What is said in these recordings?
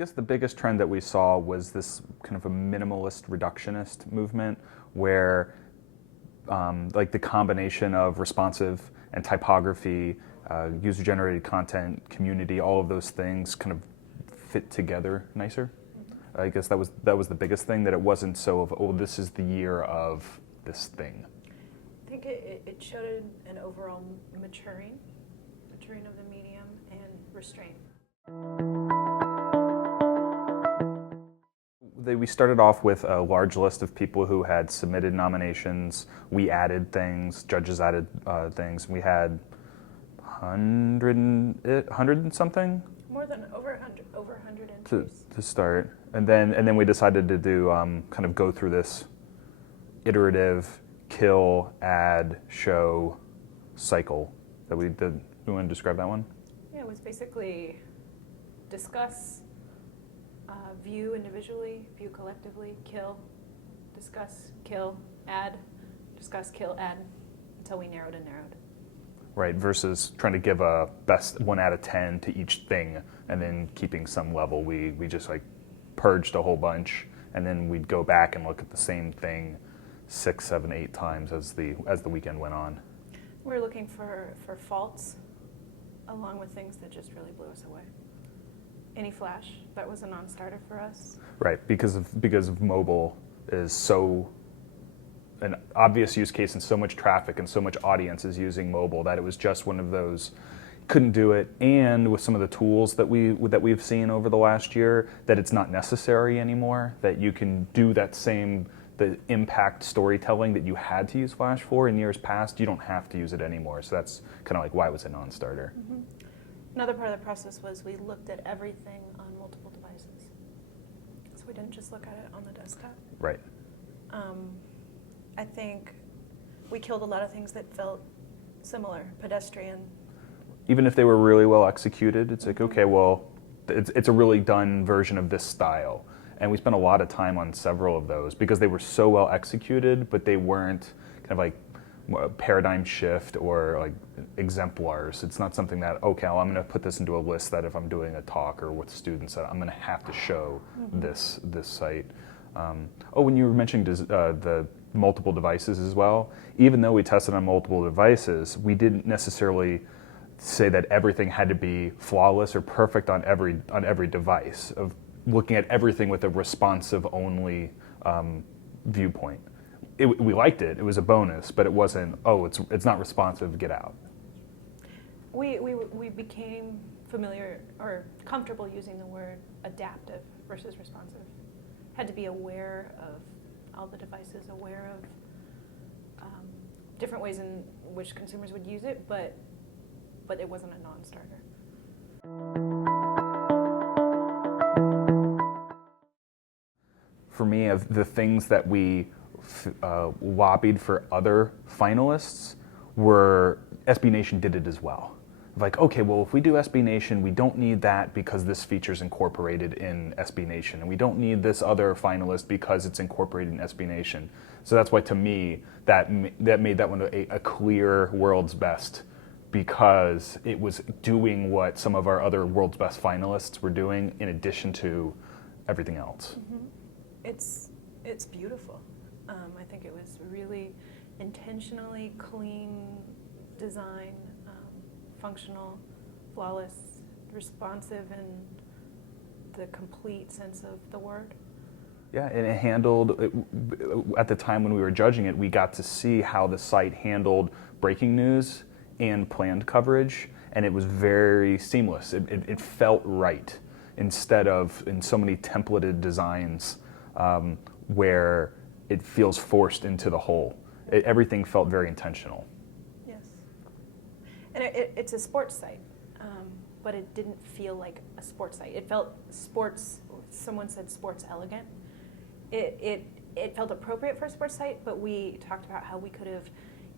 guess the biggest trend that we saw was this kind of a minimalist reductionist movement where like the combination of responsive and typography, user-generated content, community, all of those things kind of fit together nicer. I guess that was the biggest thing, that it wasn't so of, oh, this is the year of this thing. I think it showed an overall maturing of the medium and restraint. We started off with a large list of people who had submitted nominations. We added things, judges added things. We had 100 and something? More than over 100 entries. To start. And then we decided to do kind of go through this iterative kill, add, show cycle that we did. You want to describe that one? Yeah, it was basically discuss, view individually, view collectively, kill, discuss, kill, add, discuss, kill, add, until we narrowed and narrowed. Right, versus trying to give a best 1 out of 10 to each thing and then keeping some level. We just like purged a whole bunch, and then we'd go back and look at the same thing 6, 7, 8 times as the weekend went on. We're looking for faults along with things that just really blew us away. Any flash, that was a non-starter for us. Right, because of mobile is so an obvious use case and so much traffic and so much audience is using mobile that it was just one of those, couldn't do it. And with some of the tools that we've seen over the last year, that it's not necessary anymore, that you can do that same, the impact storytelling that you had to use Flash for in years past, you don't have to use it anymore. So that's kind of like why it was a non-starter. Mm-hmm. Another part of the process was we looked at everything on multiple devices. So we didn't just look at it on the desktop. Right. I think we killed a lot of things that felt similar, pedestrian. Even if they were really well executed, it's like, okay, well, it's a really done version of this style. And we spent a lot of time on several of those because they were so well executed, but they weren't kind of like a paradigm shift or like exemplars. It's not something that, okay, well, I'm going to put this into a list that if I'm doing a talk or with students that I'm going to have to show this site. When you were mentioning the multiple devices as well, even though we tested on multiple devices, we didn't necessarily say that everything had to be flawless or perfect on every device, of looking at everything with a responsive only viewpoint. We liked it, it was a bonus, but it wasn't, oh, it's not responsive, get out. We became familiar or comfortable using the word adaptive versus responsive. Had to be aware of all the devices, aware of different ways in which consumers would use it, but it wasn't a non-starter. For me, of the things that we lobbied for other finalists were SB Nation did it as well. Like, okay, well, if we do SB Nation, we don't need that because this feature's incorporated in SB Nation, and we don't need this other finalist because it's incorporated in SB Nation. So that's why, to me, that made that one a clear world's best, because it was doing what some of our other world's best finalists were doing in addition to everything else. Mm-hmm. It's beautiful. I think it was really intentionally clean design, functional, flawless, responsive in the complete sense of the word. Yeah, and it handled, at the time when we were judging it, we got to see how the site handled breaking news and planned coverage, and it was very seamless. It felt right, instead of in so many templated designs where it feels forced into the whole. Everything felt very intentional. Yes. And it's a sports site, but it didn't feel like a sports site. It felt sports, someone said sports elegant. It felt appropriate for a sports site, but we talked about how we could have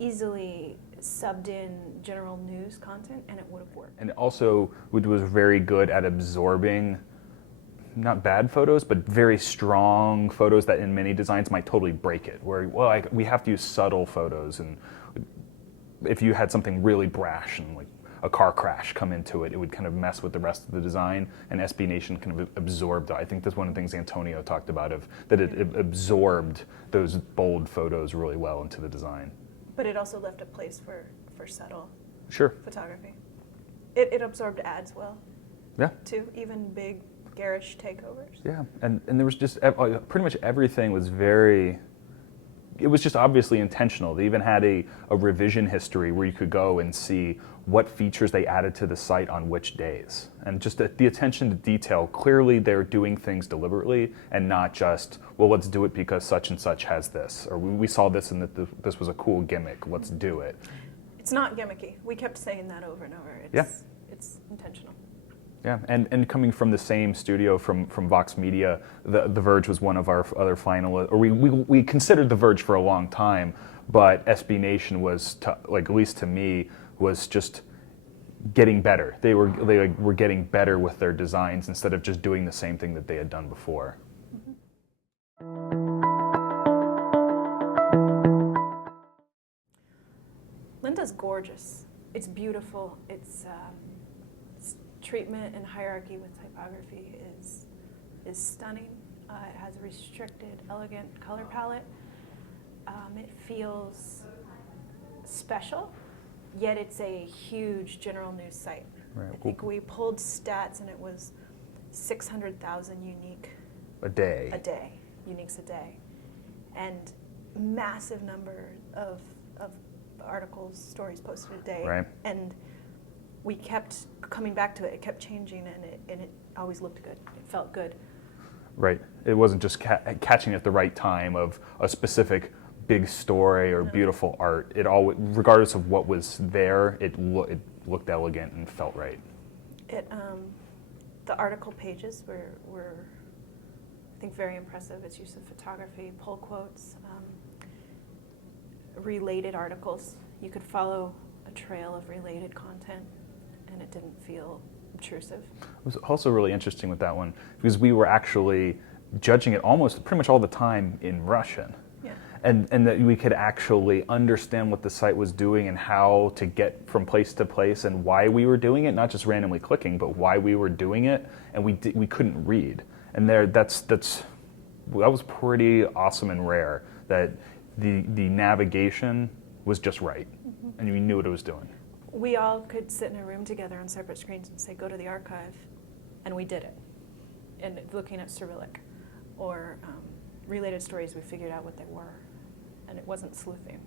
easily subbed in general news content and it would have worked. And also, it was very good at absorbing not bad photos, but very strong photos that in many designs might totally break it. Where, well, we have to use subtle photos, and if you had something really brash and like a car crash come into it, it would kind of mess with the rest of the design, and SB Nation kind of absorbed that. I think that's one of the things Antonio talked about, that it absorbed those bold photos really well into the design. But it also left a place for subtle photography. It absorbed ads well. Yeah. Too, even big garish takeovers. Yeah, and there was just pretty much everything was very. It was just obviously intentional. They even had a revision history where you could go and see what features they added to the site on which days. And just the attention to detail, clearly they're doing things deliberately and not just, well, let's do it because such and such has this, or we saw this and that this was a cool gimmick, let's do it. It's not gimmicky. We kept saying that over and over. It's intentional. Yeah, and coming from the same studio from Vox Media, the Verge was one of our other finalists, or we considered The Verge for a long time, but SB Nation was, at least to me, was just getting better. They were getting better with their designs instead of just doing the same thing that they had done before. Linda's gorgeous. It's beautiful. Its treatment and hierarchy with typography is stunning. It has a restricted, elegant color palette. It feels special, yet it's a huge general news site. Right. I think we pulled stats and it was 600,000 unique a day, uniques a day, and massive number of articles, stories posted a day. Right. And we kept coming back to it. It kept changing, and it always looked good. It felt good. Right. It wasn't just catching at the right time of a specific big story or beautiful art. It all, regardless of what was there, it looked elegant and felt right. The article pages were, I think, very impressive. Its use of photography, pull quotes, related articles. You could follow a trail of related content, and it didn't feel obtrusive. It was also really interesting with that one because we were actually judging it almost pretty much all the time in Russian. Yeah. And that we could actually understand what the site was doing and how to get from place to place and why we were doing it, not just randomly clicking, but why we were doing it, and we couldn't read. And that was pretty awesome and rare, that the navigation was just right, and we knew what it was doing. We all could sit in a room together on separate screens and say, go to the archive, and we did it. And looking at Cyrillic or related stories, we figured out what they were, and it wasn't sleuthing.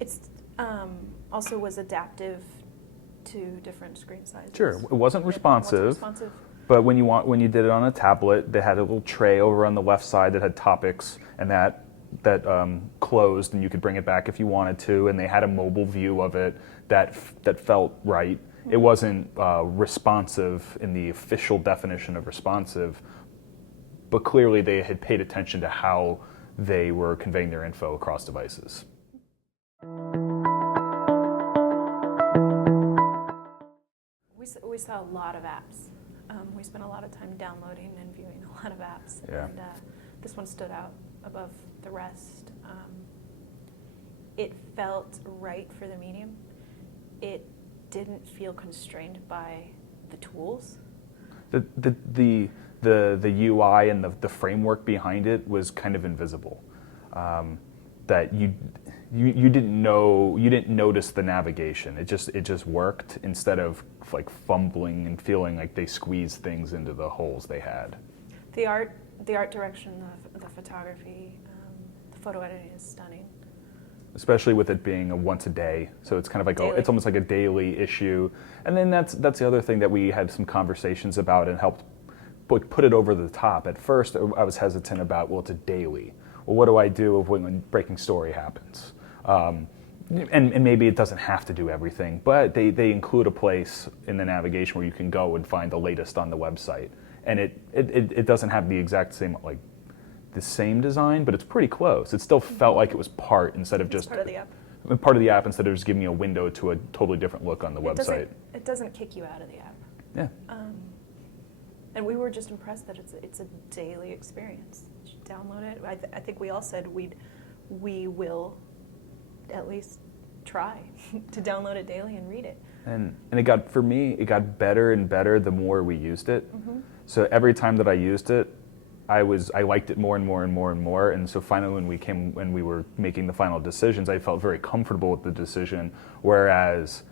It's also was adaptive to different screen sizes. Sure, it wasn't responsive. But when you did it on a tablet, they had a little tray over on the left side that had topics, and that closed, and you could bring it back if you wanted to. And they had a mobile view of it that felt right. Mm-hmm. It wasn't responsive in the official definition of responsive, but clearly they had paid attention to how they were conveying their info across devices. We saw a lot of apps. We spent a lot of time downloading and viewing a lot of apps. Yeah. And this one stood out above the rest. It felt right for the medium. It didn't feel constrained by the tools. The UI and the framework behind it was kind of invisible. That you didn't know, you didn't notice the navigation. It just worked instead of like fumbling and feeling like they squeezed things into the holes they had. The art direction, the photography, the photo editing is stunning. Especially with it being a once a day, so it's kind of like it's almost like a daily issue. And then that's the other thing that we had some conversations about and helped put it over the top. At first, I was hesitant about, well, it's a daily. Well, what do I do when breaking story happens? And maybe it doesn't have to do everything, but they include a place in the navigation where you can go and find the latest on the website. And it doesn't have the exact same, like, the same design, but it's pretty close. It still felt like it was part instead of just part of the app. Part of the app instead of just giving you a window to a totally different look on the website. It doesn't kick you out of the app. Yeah. And we were just impressed that it's a daily experience. You should download it. I think we all said we will at least try to download it daily and read it. And it got, for me, it got better and better the more we used it. Mm-hmm. So every time that I used it, I liked it more and more and more and more. And so finally when we were making the final decisions, I felt very comfortable with the decision. Whereas,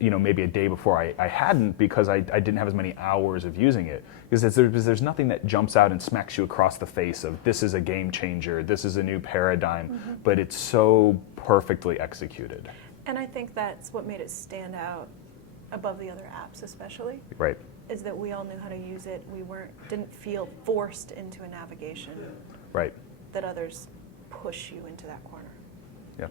maybe a day before I hadn't, because I didn't have as many hours of using it. Because there's nothing that jumps out and smacks you across the face of, this is a game changer, this is a new paradigm, Mm-hmm. but it's so perfectly executed. And I think that's what made it stand out above the other apps especially. Right. Is that we all knew how to use it. We didn't feel forced into a navigation. Right. That others push you into that corner. Yeah.